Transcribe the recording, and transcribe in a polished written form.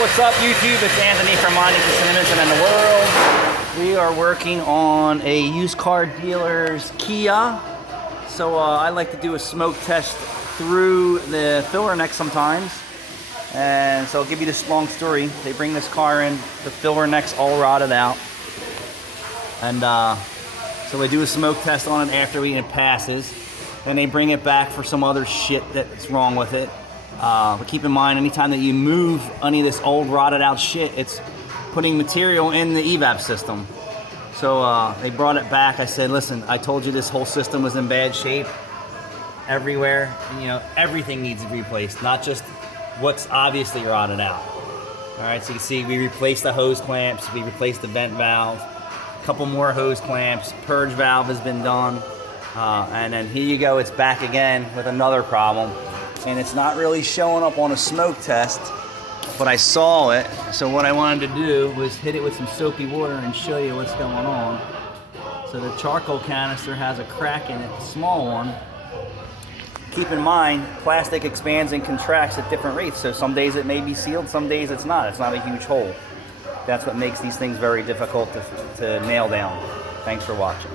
What's up, YouTube? It's Anthony from Minding the Cinnamons and in the World. We are working on a used car dealer's Kia. So I like to do a smoke test through the filler neck sometimes. And so I'll give you this long story. They bring this car in, the filler neck's all rotted out. And so they do a smoke test on it after it passes. Then they bring it back for some other shit that's wrong with it. But keep in mind, anytime that you move any of this old rotted out shit, it's putting material in the Evap system. So they brought it back. I said, listen, I told you this whole system was in bad shape everywhere. And, you know, everything needs to be replaced, not just what's obviously rotted out. All right, so you can see we replaced the hose clamps, we replaced the vent valve, a couple more hose clamps, purge valve has been done. And then here you go, it's back again with another problem. And it's not really showing up on a smoke test, but I saw it. So what I wanted to do was hit it with some soapy water and show you what's going on. So the charcoal canister has a crack in it, a small one. Keep in mind, plastic expands and contracts at different rates. So some days it may be sealed, some days it's not. It's not a huge hole. That's what makes these things very difficult to nail down. Thanks for watching.